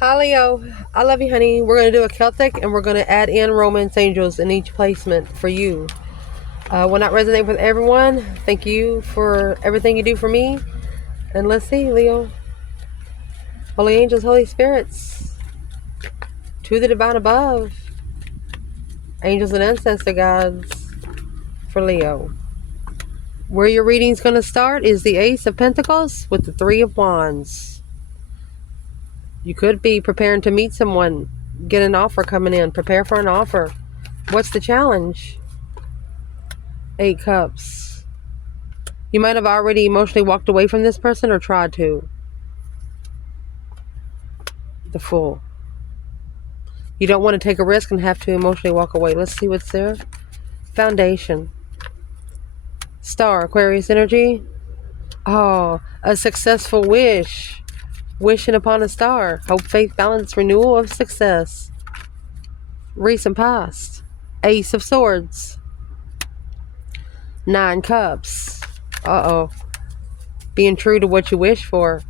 Hi Leo, I love you honey. We're going to do a Celtic and we're going to add in romance angels in each placement for you. Will not resonate with everyone. Thank you for everything you do for me. And let's see, Leo. Holy angels, holy spirits, to the divine above, angels and ancestor gods for Leo. Where your reading's going to start is the Ace of Pentacles with the Three of Wands. You could be preparing to meet someone, get an offer coming in, prepare for an offer. What's the challenge? 8 Cups. You might have already emotionally walked away from this person or tried to. The Fool. You don't want to take a risk and have to emotionally walk away. Let's see what's there. Foundation. Star, Aquarius energy. Oh, a successful wish. Wishing upon a star. Hope, faith, balance, renewal of success. Recent past. Ace of Swords. 9 Cups. Uh-oh. Being true to what you wish for.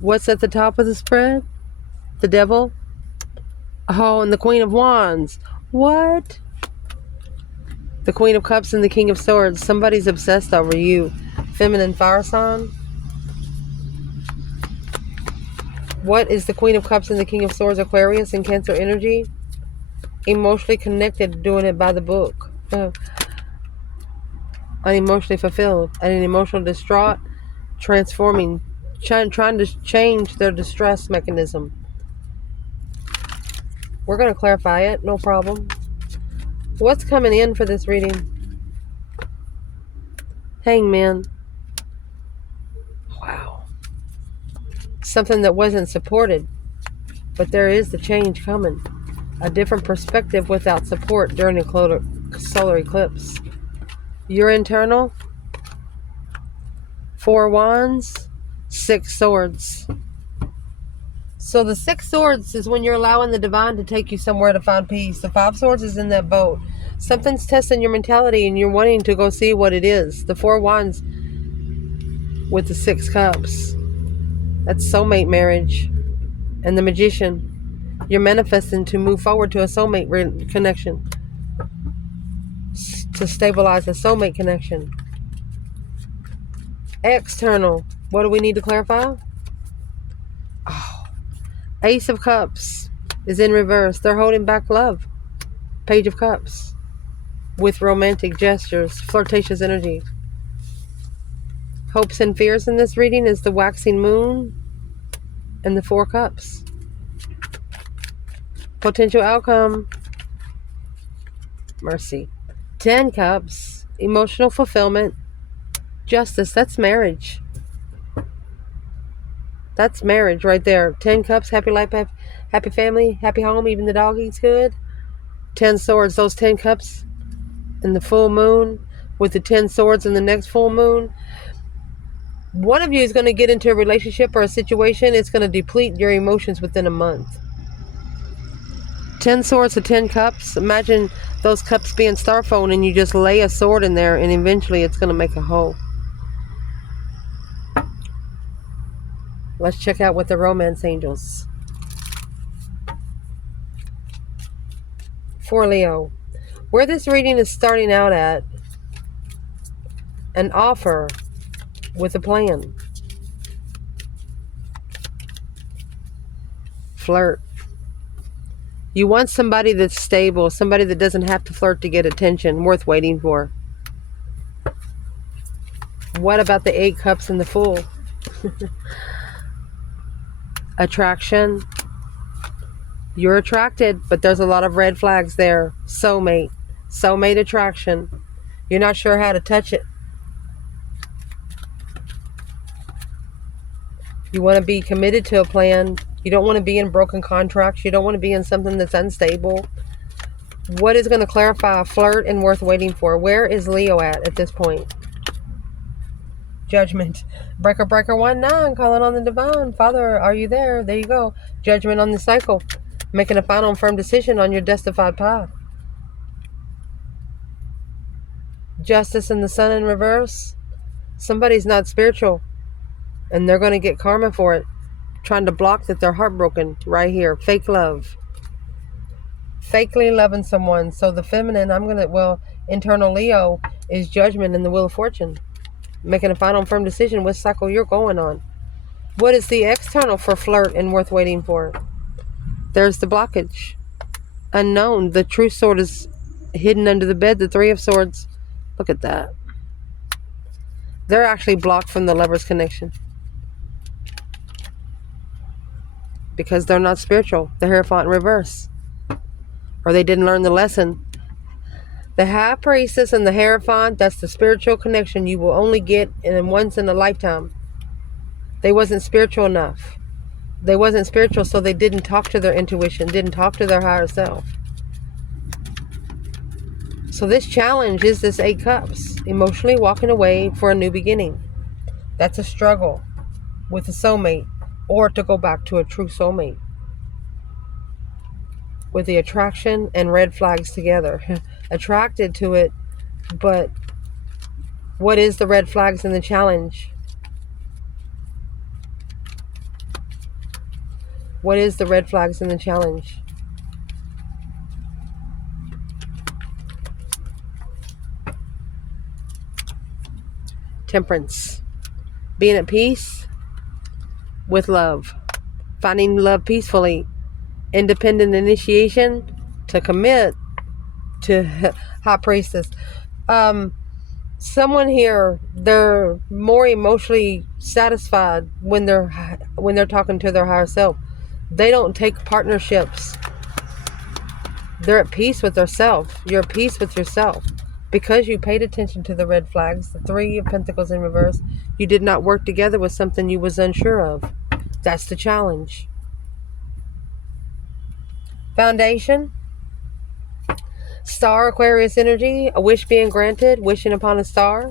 What's at the top of the spread? The Devil. Oh, and the Queen of Wands. What? The Queen of Cups and the King of Swords. Somebody's obsessed over you. Feminine fire sign. What is the Queen of Cups and the King of Swords? Aquarius and Cancer energy. Emotionally connected, doing it by the book. Unemotionally fulfilled. And an emotional distraught. Transforming. Trying to change their distress mechanism. We're going to clarify it. No problem. What's coming in for this reading? Hangman. Wow. Something that wasn't supported. But there is the change coming. A different perspective without support during the solar eclipse. Your internal. 4 Wands. 6 Swords. So the 6 Swords is when you're allowing the divine to take you somewhere to find peace. The 5 Swords is in that boat. Something's testing your mentality and you're wanting to go see what it is. The 4 Wands with the 6 Cups. That's soulmate marriage. And the Magician. You're manifesting to move forward to a soulmate connection. To stabilize a soulmate connection. External. What do we need to clarify? Oh. Ace of Cups is in reverse. They're holding back love. Page of Cups. With romantic gestures. Flirtatious energy. Hopes and fears in this reading is the waxing moon. And the 4 Cups. Potential outcome. Mercy. 10 Cups. Emotional fulfillment. Justice. That's marriage. That's marriage right there. 10 Cups. Happy life. Happy family. Happy home. Even the dog eats good. 10 Swords. Those 10 Cups. And the full moon. With the 10 Swords and the next full moon. One of you is going to get into a relationship or a situation. It's going to deplete your emotions within a month. 10 Swords to 10 Cups. Imagine those cups being styrofoam and you just lay a sword in there and eventually it's going to make a hole. Let's check out what the romance angels. For Leo. Where this reading is starting out at. An offer with a plan. Flirt. You want somebody that's stable, somebody that doesn't have to flirt to get attention, worth waiting for. What about the 8 Cups and the Fool? Attraction. You're attracted, but there's a lot of red flags there. Soulmate. Soulmate attraction. You're not sure how to touch it. You want to be committed to a plan. You don't want to be in broken contracts. You don't want to be in something that's unstable. What is going to clarify a flirt and worth waiting for? Where is Leo at this point? Judgment. Breaker 1-9. Calling on the divine. Father, are you there? There you go. Judgment on the cycle. Making a final and firm decision on your justified path. Justice and the Sun in reverse. Somebody's not spiritual. And they're going to get karma for it. trying to block that they're heartbroken right here. Fake love. Fakely loving someone. So the feminine, internal Leo is judgment and the wheel of fortune. Making a final firm decision which cycle you're going on. What is the external for flirt and worth waiting for? There's the blockage. Unknown. The true sword is hidden under the bed. The Three of Swords. Look at that. They're actually blocked from the Lover's connection. Because they're not spiritual. The Hierophant in reverse. Or they didn't learn the lesson. The High Priestess and the Hierophant, that's the spiritual connection you will only get once in a lifetime. They wasn't spiritual enough. They wasn't spiritual, so they didn't talk to their intuition, didn't talk to their higher self. So this challenge is this 8 Cups. Emotionally walking away for a new beginning. That's a struggle with a soulmate, or to go back to a true soulmate. With the attraction and red flags together. Attracted to it, but what is the red flags in the challenge? What is the red flags in the challenge? Temperance. Being at peace with love. Finding love peacefully. Independent initiation to commit to High Priestess. Someone here, they're more emotionally satisfied when they're talking to their higher self. They don't take partnerships. They're at peace with themselves. You're at peace with yourself. Because you paid attention to the red flags, the Three of Pentacles in reverse, you did not work together with something you was unsure of. That's the challenge. Foundation. Star, Aquarius energy. A wish being granted. Wishing upon a star.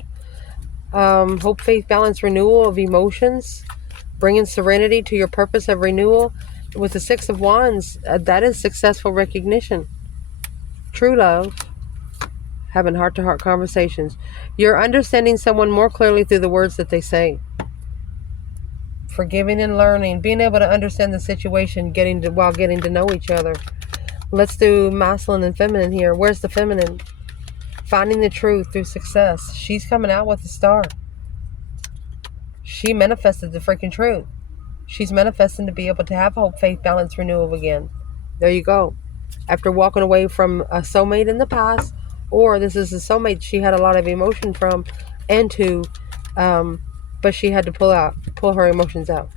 Hope, faith, balance, renewal of emotions. Bringing serenity to your purpose of renewal. With the Six of Wands, that is successful recognition. True love. Having heart-to-heart conversations. You're understanding someone more clearly through the words that they say. Forgiving and learning. Being able to understand the situation while getting to know each other. Let's do masculine and feminine here. Where's the feminine? Finding the truth through success. She's coming out with a star. She manifested the freaking truth. She's manifesting to be able to have hope, faith, balance, renewal again. There you go. After walking away from a soulmate in the past, or this is a soulmate she had a lot of emotion from, but she had to pull her emotions out.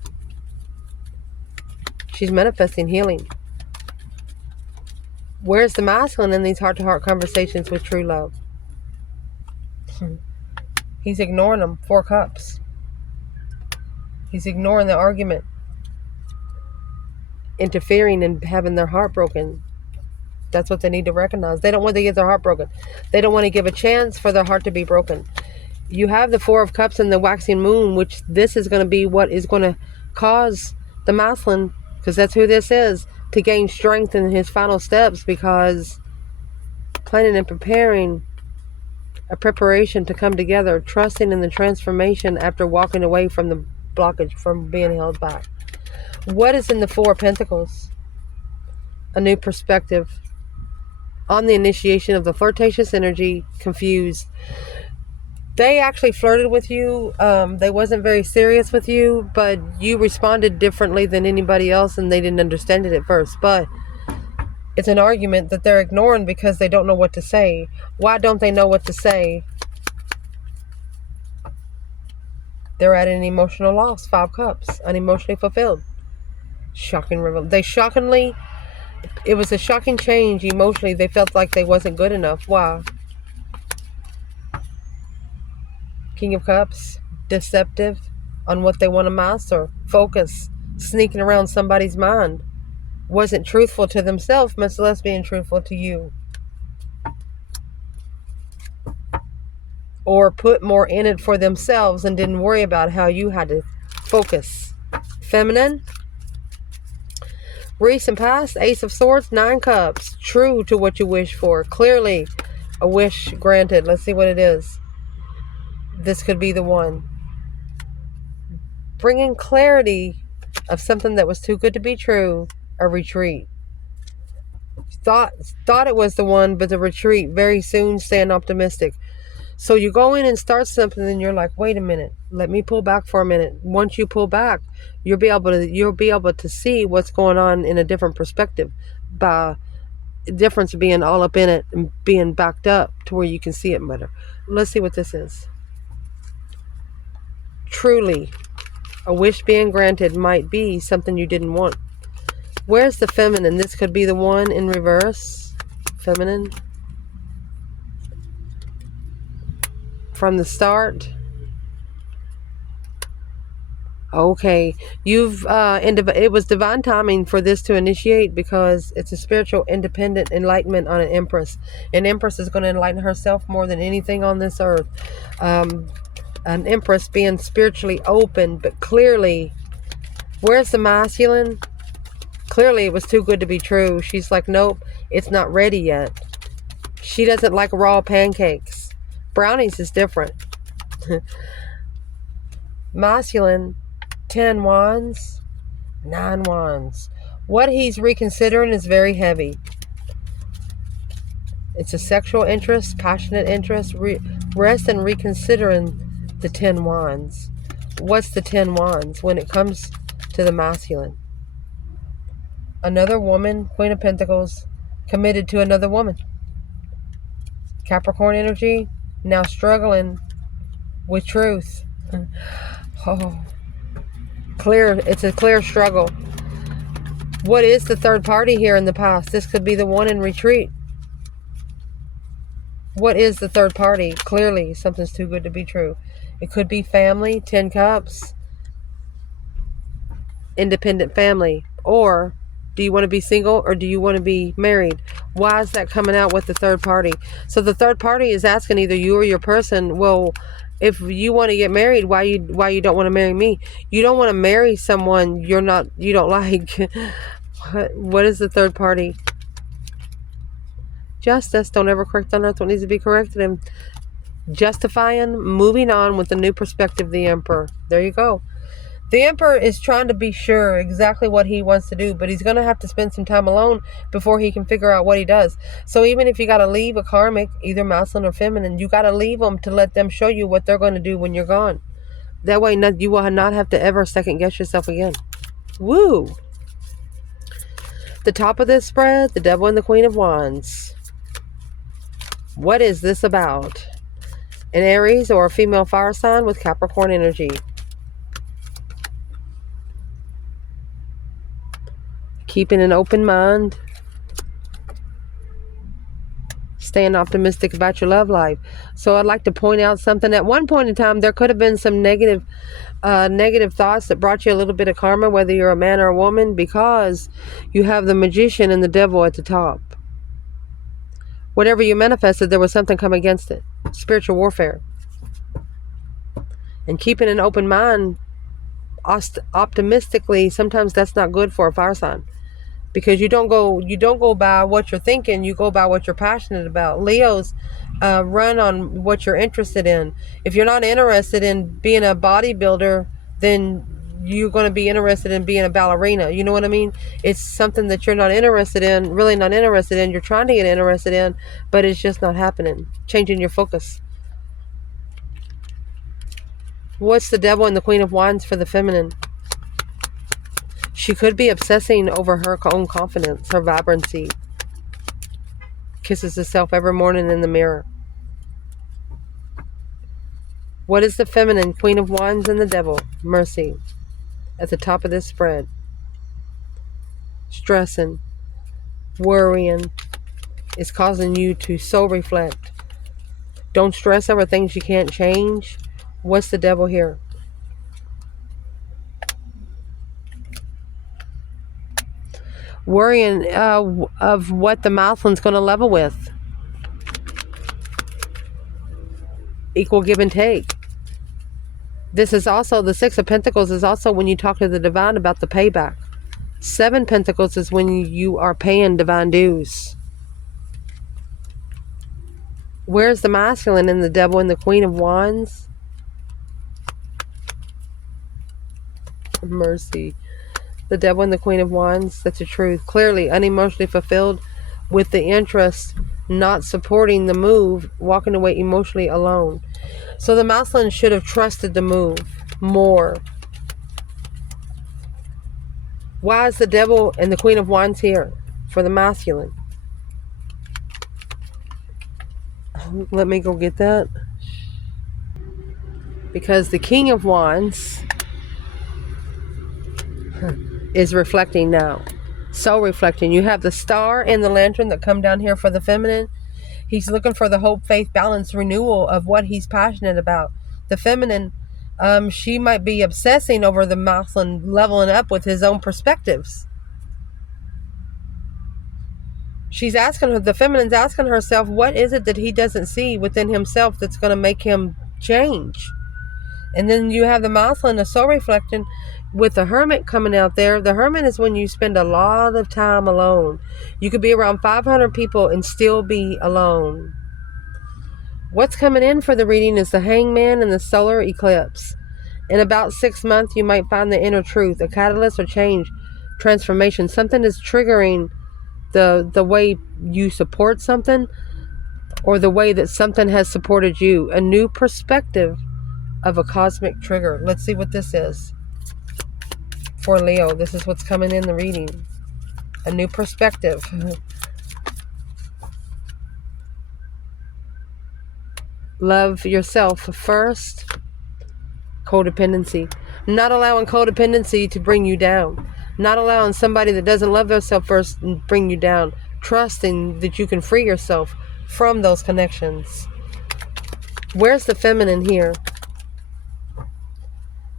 She's manifesting healing. Where's the masculine in these heart-to-heart conversations with true love? He's ignoring them. 4 Cups. He's ignoring the argument. Interfering and having their heart broken. That's what they need to recognize. They don't want to get their heart broken. They don't want to give a chance for their heart to be broken. You have the 4 of Cups and the waxing moon, which this is going to be what is going to cause the masculine, because that's who this is, to gain strength in his final steps, because planning and preparing a preparation to come together, trusting in the transformation after walking away from the blockage, from being held back. What is in the 4 of Pentacles? A new perspective on the initiation of the flirtatious energy. Confused. They actually flirted with you. They wasn't very serious with you, but you responded differently than anybody else, and they didn't understand it at first. But it's an argument that they're ignoring because they don't know what to say. Why don't they know what to say? They're at an emotional loss. 5 Cups. Unemotionally fulfilled. Shocking revelation. It was a shocking change emotionally. They felt like they wasn't good enough. Why? King of Cups. Deceptive on what they want to master. Focus. Sneaking around somebody's mind. Wasn't truthful to themselves, much less being truthful to you. Or put more in it for themselves and didn't worry about how you had to focus. Feminine. Recent past. Ace of Swords. 9 Cups. True to what you wish for. Clearly a wish granted. Let's see what it is. This could be the one. Bringing clarity of something that was too good to be true, a retreat. Thought it was the one, but the retreat very soon, staying optimistic. So you go in and start something and you're like, wait a minute, let me pull back for a minute. Once you pull back, you'll be able to see what's going on in a different perspective, by difference being all up in it and being backed up to where you can see it better. Let's see what this is. Truly, a wish being granted might be something you didn't want. Where's the feminine? This could be the one in reverse. Feminine. From the start. Okay, it was divine timing for this to initiate, because it's a spiritual independent enlightenment on an empress. An empress is going to enlighten herself more than anything on this earth. An empress being spiritually open, but clearly, where's the masculine? Clearly, it was too good to be true. She's like, nope, it's not ready yet. She doesn't like raw pancakes. Brownies is different. Masculine, 10 wands, 9 wands. What he's reconsidering is very heavy. It's a sexual interest, passionate interest, rest and reconsidering the 10 wands. What's the 10 wands when it comes to the masculine? Another woman, Queen of Pentacles, committed to another woman. Capricorn energy, now struggling with truth. Oh, clear. It's a clear struggle. What is the third party here in the past? This could be the one in retreat. What is the third party? Clearly, something's too good to be true. It could be family, 10 cups, independent family. Or do you want to be single or do you want to be married? Why is that coming out with the third party? So the third party is asking either you or your person, well, if you want to get married, why you don't want to marry me? You don't want to marry someone you don't like. What is the third party? Justice. Don't ever correct on earth what needs to be corrected. And justifying, moving on with the new perspective, the Emperor. There you go. The Emperor is trying to be sure exactly what he wants to do, but he's going to have to spend some time alone before he can figure out what he does. So even if you got to leave a karmic, either masculine or feminine, you got to leave them to let them show you what they're going to do when you're gone. That way you will not have to ever second guess yourself again. Woo! The top of this spread, the Devil and the Queen of Wands. What is this about? An Aries or a female fire sign with Capricorn energy. Keeping an open mind. Staying optimistic about your love life. So I'd like to point out something. At one point in time, there could have been some negative thoughts that brought you a little bit of karma, whether you're a man or a woman, because you have the Magician and the Devil at the top. Whatever you manifested, there was something come against it. Spiritual warfare. And keeping an open mind, optimistically, sometimes that's not good for a fire sign. Because you don't go by what you're thinking, you go by what you're passionate about. Leos run on what you're interested in. If you're not interested in being a bodybuilder, then you're going to be interested in being a ballerina. You know what I mean? It's something that you're not interested in, really not interested in. You're trying to get interested in, but it's just not happening. Changing your focus. What's the Devil and the Queen of Wands for the feminine? She could be obsessing over her own confidence, her vibrancy. Kisses herself every morning in the mirror. What is the feminine? Queen of Wands and the Devil. Mercy. At the top of this spread. Stressing. Worrying. Is causing you to so reflect. Don't stress over things you can't change. What's the Devil here? Worrying of what the Mouthland's going to level with. Equal give and take. This is also, the Six of Pentacles is also when you talk to the divine about the payback. 7 Pentacles is when you are paying divine dues. Where's the masculine in the Devil and the Queen of Wands? Mercy. The Devil and the Queen of Wands. That's the truth. Clearly unemotionally fulfilled, with the interest not supporting the move, walking away emotionally alone. So the masculine should have trusted the move more. Why is the Devil and the Queen of Wands here for the masculine? Let me go get that. Because the King of Wands is reflecting now. So reflecting. You have the Star and the Lantern that come down here for the feminine. He's looking for the hope, faith, balance, renewal of what he's passionate about. The feminine, she might be obsessing over the masculine leveling up with his own perspectives. She's asking her, the feminine's asking herself, what is it that he doesn't see within himself that's going to make him change? And then you have the masculine, the soul reflecting, with the Hermit coming out there. The Hermit is when you spend a lot of time alone. You could be around 500 people and still be alone. What's coming in for the reading is the Hangman and the solar eclipse. In about 6 months, you might find the inner truth, a catalyst or change, transformation. Something is triggering the way you support something, or the way that something has supported you. A new perspective of a cosmic trigger. Let's see what this is for Leo. This is what's coming in the reading. A new perspective. Love yourself first. Codependency. Not allowing codependency to bring you down. Not allowing somebody that doesn't love themselves first to bring you down. Trusting that you can free yourself from those connections. Where's the feminine here?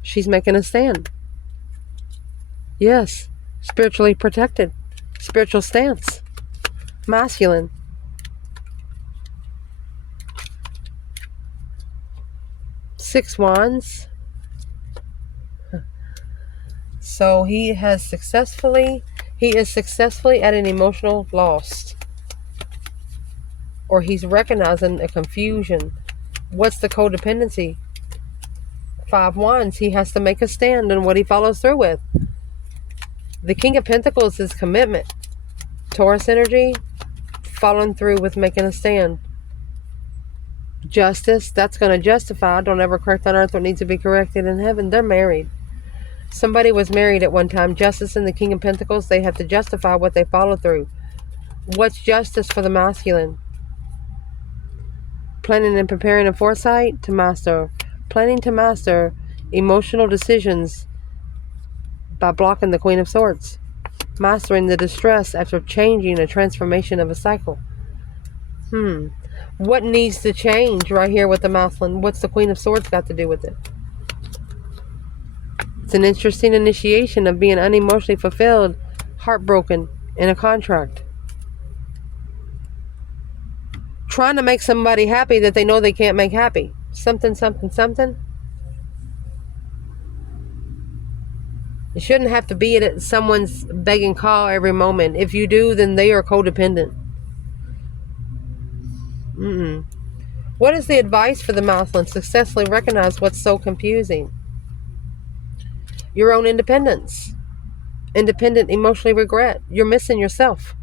She's making a stand. Yes. Spiritually protected. Spiritual stance. Masculine. Six Wands. So he is successfully at an emotional loss. Or he's recognizing a confusion. What's the codependency? 5 Wands. He has to make a stand on what he follows through with. The King of Pentacles is commitment. Taurus energy, following through with making a stand. Justice, that's going to justify. Don't ever correct on earth what needs to be corrected in heaven. They're married. Somebody was married at one time. Justice and the King of Pentacles, they have to justify what they follow through. What's justice for the masculine? Planning and preparing and foresight to master. Planning to master emotional decisions by blocking the Queen of Swords. Mastering the distress after changing a transformation of a cycle. What needs to change right here with the masculine? What's the Queen of Swords got to do with it? It's an interesting initiation of being unemotionally fulfilled, heartbroken in a contract. Trying to make somebody happy that they know they can't make happy. Something, something, something. It shouldn't have to be at someone's begging call every moment. If you do, then they are codependent. What is the advice for the masculine? Successfully recognize what's so confusing. Your own independence. Independent emotionally regret. You're missing yourself.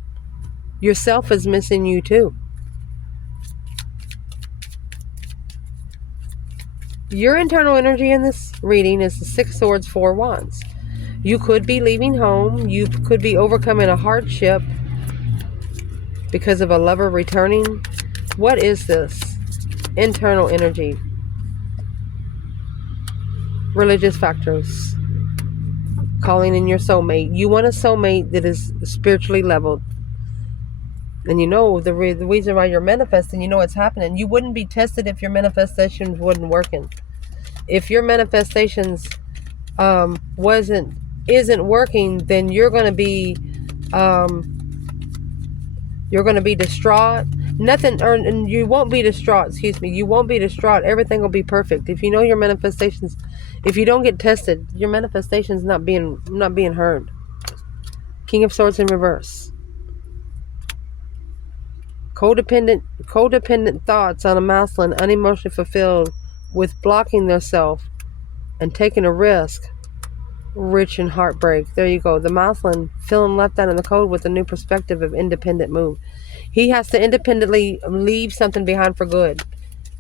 Yourself is missing you too. Your internal energy in this reading is the 6 Swords, 4 Wands. You could be leaving home. You could be overcoming a hardship because of a lover returning. What is this? Internal energy. Religious factors. Calling in your soulmate. You want a soulmate that is spiritually leveled. And you know the reason why you're manifesting, you know what's happening. You wouldn't be tested if your manifestations wasn't working. If your manifestations isn't working, then you're going to be distraught. And you won't be distraught. Excuse me. You won't be distraught. Everything will be perfect. If you know your manifestations, if you don't get tested, your manifestations not being heard. King of Swords in reverse. Codependent thoughts on a masculine, unemotionally fulfilled, with blocking their self and taking a risk rich in heartbreak. There you go. The masculine feeling left out in the cold with a new perspective of independent move. He has to independently leave something behind for good.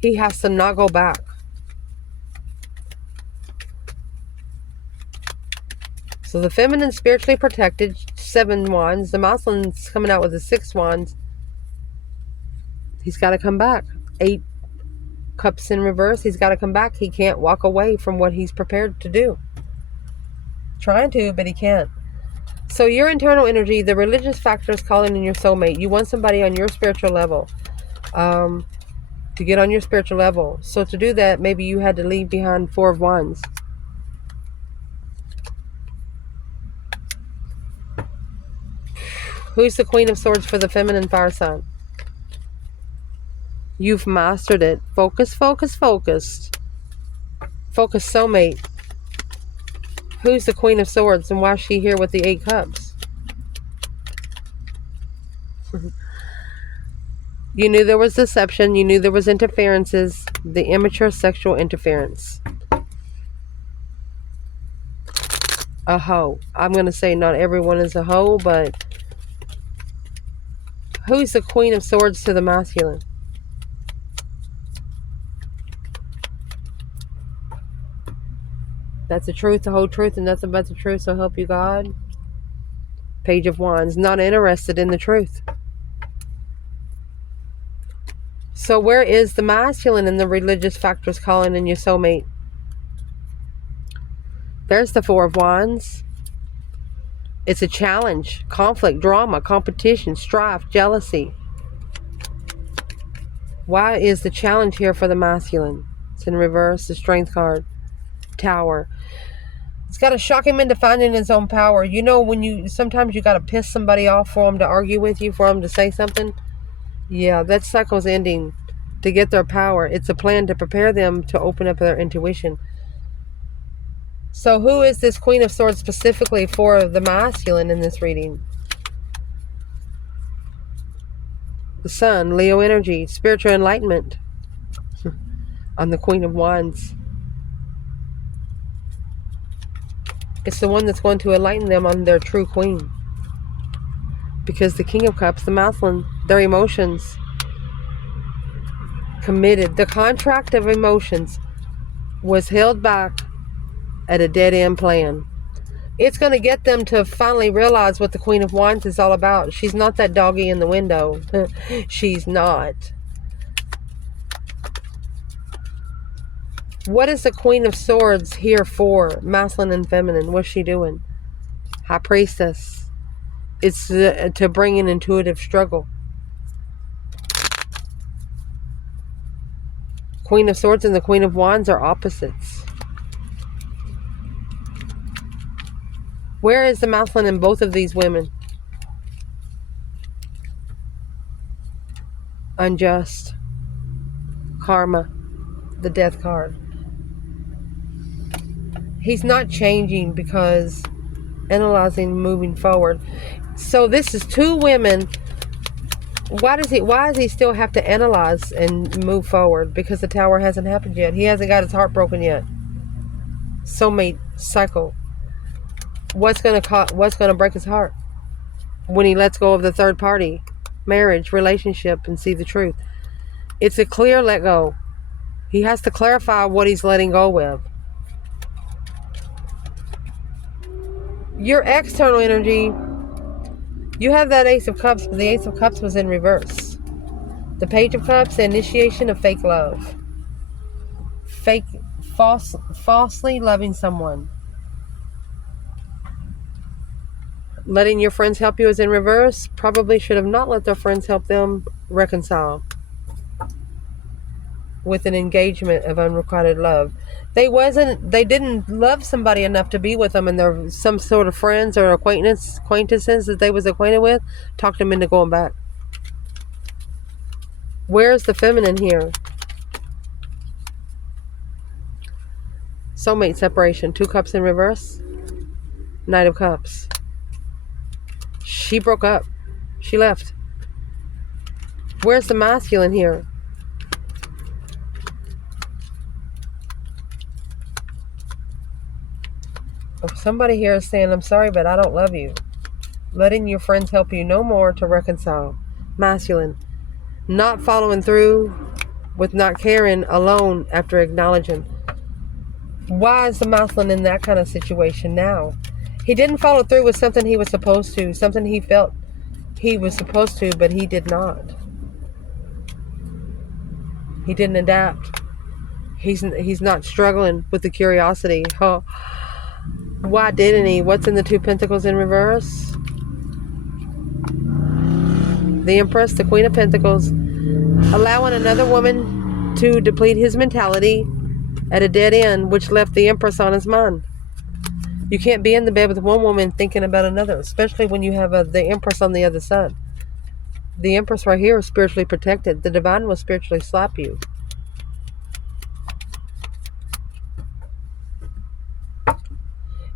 He has to not go back. So the feminine spiritually protected, 7 wands. The masculine's coming out with the 6 wands. He's got to come back. 8 cups in reverse. He's got to come back. He can't walk away from what he's prepared to do. Trying to, but he can't. So your internal energy, the religious factor is calling in your soulmate. You want somebody on your spiritual level. To get on your spiritual level. So to do that, maybe you had to leave behind 4 of wands. Who's the Queen of Swords for the feminine fire sign? You've mastered it. Focus, focus, focused. Focus, soulmate. Who's the Queen of Swords and why is she here with the 8 cups? You knew there was deception. You knew there was interferences. The immature sexual interference. A hoe. I'm going to say not everyone is a hoe, but who's the Queen of Swords to the masculine? That's the truth, the whole truth, and nothing but the truth, so help you God. Page of Wands. Not interested in the truth. So where is the masculine in the religious factors calling in your soulmate? There's the 4 of Wands. It's a challenge, conflict, drama, competition, strife, jealousy. Why is the challenge here for the masculine? It's in reverse, the Strength card. Tower. It's got to shock him into finding his own power. You know, when sometimes you got to piss somebody off for them to argue with you, for them to say something. Yeah, that cycle's ending to get their power. It's a plan to prepare them to open up their intuition. So who is this Queen of Swords specifically for the masculine in this reading? The Sun, Leo energy, spiritual enlightenment. On the Queen of Wands. It's the one that's going to enlighten them on their true queen. Because the King of Cups, the masculine, their emotions. Committed. The contract of emotions was held back at a dead-end plan. It's going to get them to finally realize what the Queen of Wands is all about. She's not that doggy in the window. She's not. What is the Queen of Swords here for? Masculine and feminine. What's she doing? High Priestess. It's to bring an intuitive struggle. Queen of Swords and the Queen of Wands are opposites. Where is the masculine in both of these women? Unjust. Karma. The Death card. He's not changing because analyzing, moving forward. So this is 2 women. Why does he still have to analyze and move forward? Because the Tower hasn't happened yet. He hasn't got his heart broken yet. Soulmate cycle. What's gonna break his heart? When he lets go of the third party, marriage, relationship, and see the truth. It's a clear let go. He has to clarify what he's letting go of. Your external energy, you have that Ace of Cups, but the Ace of Cups was in reverse. The Page of Cups, the initiation of fake love. Falsely loving someone. Letting your friends help you is in reverse. Probably should have not let their friends help them reconcile. With an engagement of unrequited love. They didn't love somebody enough to be with them, and they're some sort of friends or acquaintances that they was acquainted with talked them into going back. Where's the feminine here? Soulmate separation. 2 cups in reverse. Knight of Cups. She broke up. She left. Where's the masculine here? Somebody here is saying, I'm sorry, but I don't love you. Letting your friends help you no more to reconcile. Masculine. Not following through with not caring, alone after acknowledging. Why is the masculine in that kind of situation now? He didn't follow through with something he was supposed to, something he felt he was supposed to, but he did not. He didn't adapt. He's not struggling with the curiosity. Huh? Why didn't he? What's in the Two Pentacles in reverse? The Empress, the Queen of Pentacles, allowing another woman to deplete his mentality at a dead end, which left the Empress on his mind. You can't be in the bed with one woman thinking about another, especially when you have the Empress on the other side. The Empress right here is spiritually protected. The Divine will spiritually slap you.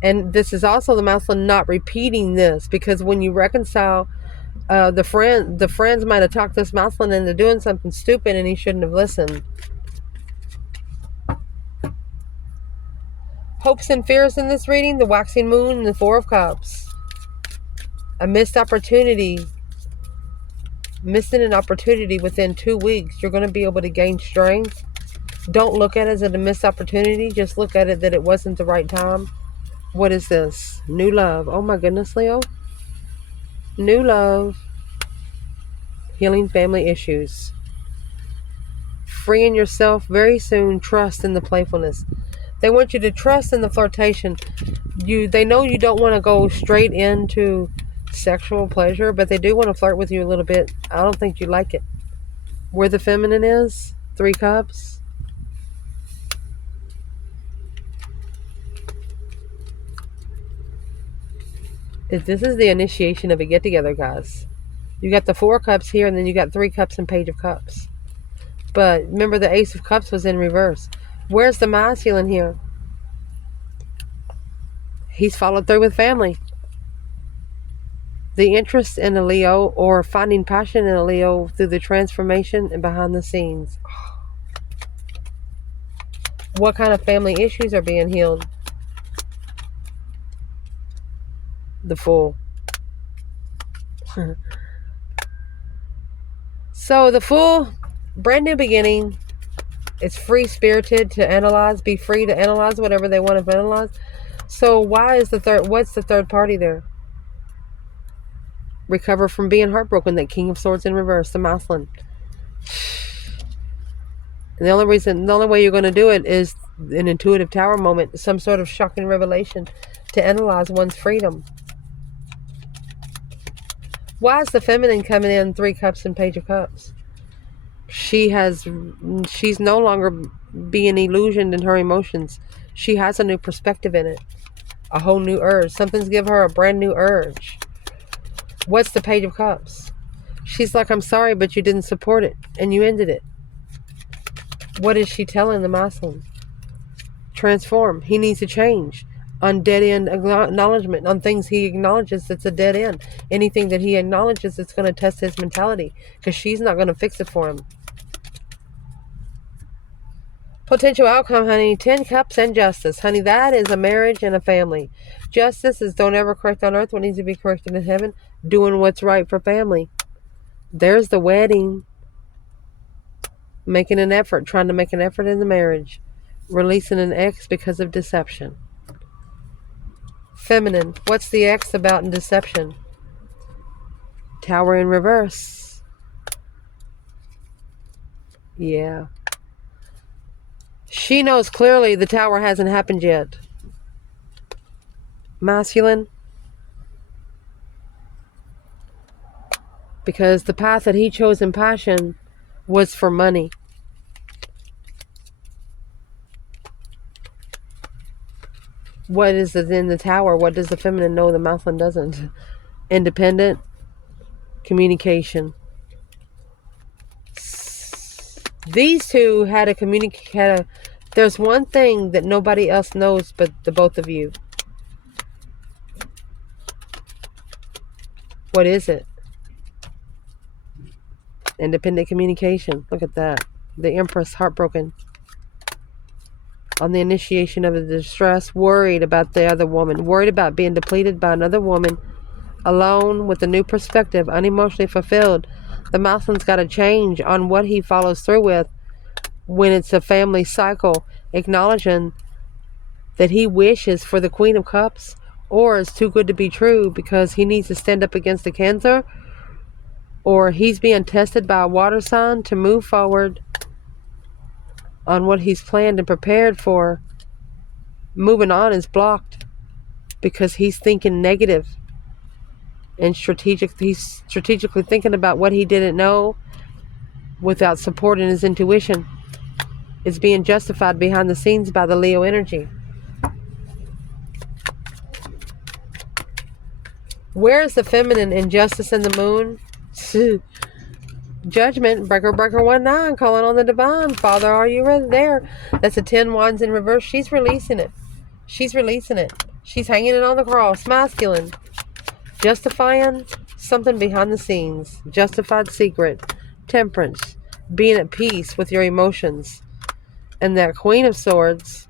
And this is also the masculine not repeating this, because when you reconcile, the friends might have talked this masculine into doing something stupid and he shouldn't have listened. Hopes and fears in this reading, the waxing moon and the Four of Cups. A missed opportunity. Missing an opportunity within 2 weeks. You're going to be able to gain strength. Don't look at it as a missed opportunity. Just look at it that it wasn't the right time. What is this? New love. Oh my goodness, Leo. New love. Healing family issues. Freeing yourself very soon. Trust in the playfulness. They want you to trust in the flirtation. They know you don't want to go straight into sexual pleasure, but they do want to flirt with you a little bit. I don't think you like it. Where the feminine is, 3 cups. This is the initiation of a get-together, guys. You got the 4 cups here, and then you got 3 cups and Page of Cups. But remember, the Ace of Cups was in reverse. Where's the masculine here? He's followed through with family. The interest in a Leo, or finding passion in a Leo through the transformation and behind the scenes. What kind of family issues are being healed? The Fool. So the Fool, brand new beginning. It's free-spirited to analyze. Be free to analyze whatever they want to analyze. So why is what's the third party there? Recover from being heartbroken. That King of Swords in reverse, the masculine. And the only way you're going to do it is an intuitive tower moment, some sort of shocking revelation to analyze one's freedom. Why is the feminine coming in 3 cups and Page of Cups? She's no longer being illusioned in her emotions. She has a new perspective in it. A whole new urge. Something's given her a brand new urge. What's the Page of Cups? She's like, I'm sorry, but you didn't support it. And you ended it. What is she telling the masculine? Transform. He needs to change. On dead end acknowledgement. On things he acknowledges that's a dead end. Anything that he acknowledges that's going to test his mentality. Because she's not going to fix it for him. Potential outcome, honey. 10 cups and justice. Honey, that is a marriage and a family. Justice is don't ever correct on earth what needs to be corrected in heaven. Doing what's right for family. There's the wedding. Making an effort. Trying to make an effort in the marriage. Releasing an ex because of deception. Feminine. What's the ex about in deception? Tower in reverse. Yeah. She knows clearly the tower hasn't happened yet. Masculine. Because the path that he chose in passion was for money. What is it in the tower? What does the feminine know the masculine doesn't? Independent. Communication. These two had there's one thing that nobody else knows but the both of you. What is it? Independent communication. Look at that. The Empress, heartbroken. on the initiation of the distress, worried about the other woman, worried about being depleted by another woman, alone with a new perspective, unemotionally fulfilled. The masculine's got to change on what he follows through with when it's a family cycle, acknowledging that he wishes for the Queen of Cups, or it's too good to be true because he needs to stand up against the Cancer, or he's being tested by a water sign to move forward on what he's planned and prepared for. Moving on is blocked because he's thinking negative and he's strategically thinking about what he didn't know without supporting his intuition. It's being justified behind the scenes by the Leo energy. Where is the feminine in Justice and the Moon? Judgment, breaker 19, calling on the divine. Father, are you ready? There. That's a 10 wands in reverse. She's releasing it. She's releasing it. She's hanging it on the cross. Masculine. Justifying something behind the scenes. Justified secret. Temperance. Being at peace with your emotions. And that Queen of Swords.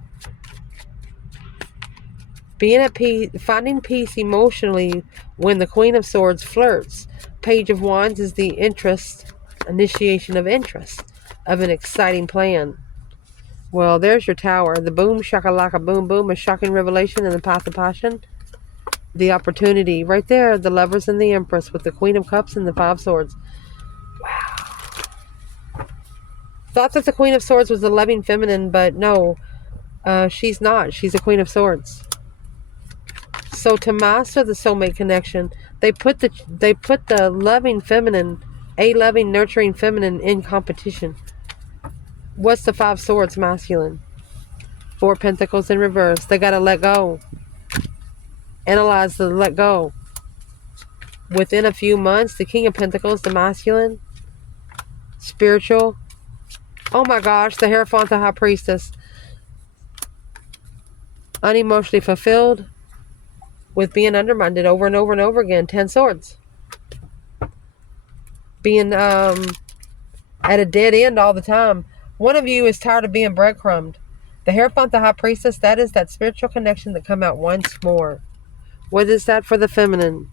Being at peace, finding peace emotionally when the Queen of Swords flirts. Page of Wands is the initiation of interest of an exciting plan. Well, there's your Tower. The boom, shakalaka, boom, boom, a shocking revelation in the path of passion. The opportunity. Right there, the Lovers and the Empress with the Queen of Cups and the 5 Swords. Wow. Thought that the Queen of Swords was the loving feminine, but no, she's not. She's a Queen of Swords. So to master the soulmate connection, they put the loving feminine, a loving, nurturing feminine in competition. What's the 5 Swords masculine? 4 Pentacles in reverse. They got to let go. Analyze the let go. Within a few months, the King of Pentacles, the masculine, spiritual. Oh my gosh, the Hierophant, the High Priestess. Unemotionally fulfilled with being undermined over and over and over again. 10 Swords. Being at a dead end all the time. One of you is tired of being breadcrumbed. The Hierophant, the High Priestess, that is that spiritual connection that come out once more. What is that for the feminine?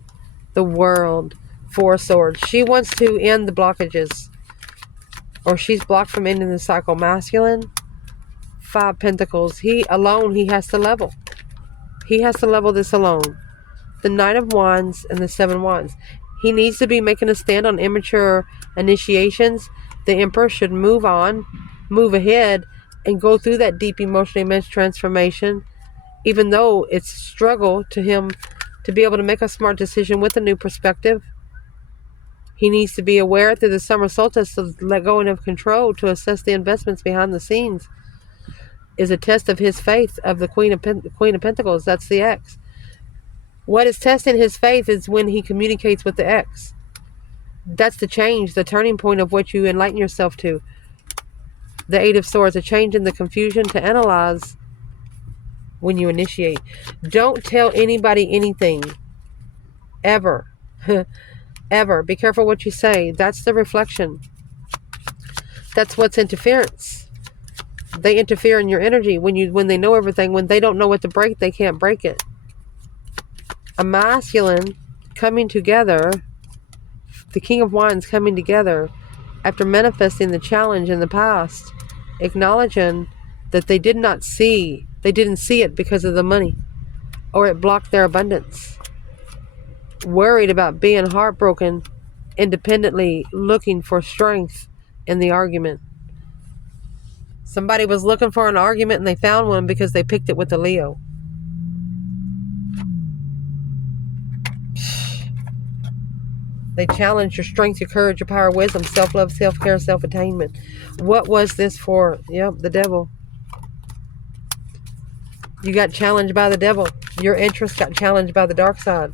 The World. 4 Swords. She wants to end the blockages. Or she's blocked from ending the cycle. Masculine. 5 Pentacles. He has to level. He has to level this alone. The Knight of Wands and the 7 Wands. He needs to be making a stand on immature initiations. The Emperor should move on, move ahead, and go through that deep emotional immense transformation, even though it's a struggle to him to be able to make a smart decision with a new perspective. He needs to be aware through the summer solstice of let go and of control to assess the investments behind the scenes. Is a test of his faith of the Queen of Pentacles. That's the X. What is testing his faith is when he communicates with the X. That's the change, the turning point of what you enlighten yourself to. The 8 of Swords, a change in the confusion to analyze when you initiate. Don't tell anybody anything. Ever. Ever. Be careful what you say. That's the reflection. That's what's interference. They interfere in your energy when they know everything. When they don't know what to break, they can't break it. A masculine coming together, the King of Wands coming together after manifesting the challenge in the past, acknowledging that they didn't see it because of the money, or it blocked their abundance. Worried about being heartbroken, independently looking for strength in the argument. Somebody was looking for an argument and they found one because they picked it with the Leo. They challenged your strength, your courage, your power, wisdom, self-love, self-care, self-attainment. What was this for? Yep, the devil. You got challenged by the devil. Your interest got challenged by the dark side.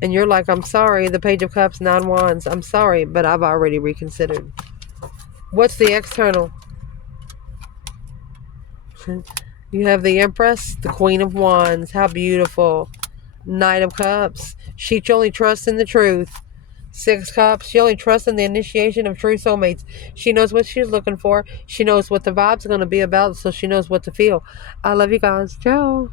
And you're like, I'm sorry, the Page of Cups, 9 Wands. I'm sorry, but I've already reconsidered. What's the external? You have the Empress, the Queen of Wands. How beautiful. Knight of Cups. She only trusts in the truth. Six Cups. She only trusts in the initiation of true soulmates. She knows what she's looking for. She knows what the vibes are going to be about, so she knows what to feel. I love you guys. Ciao.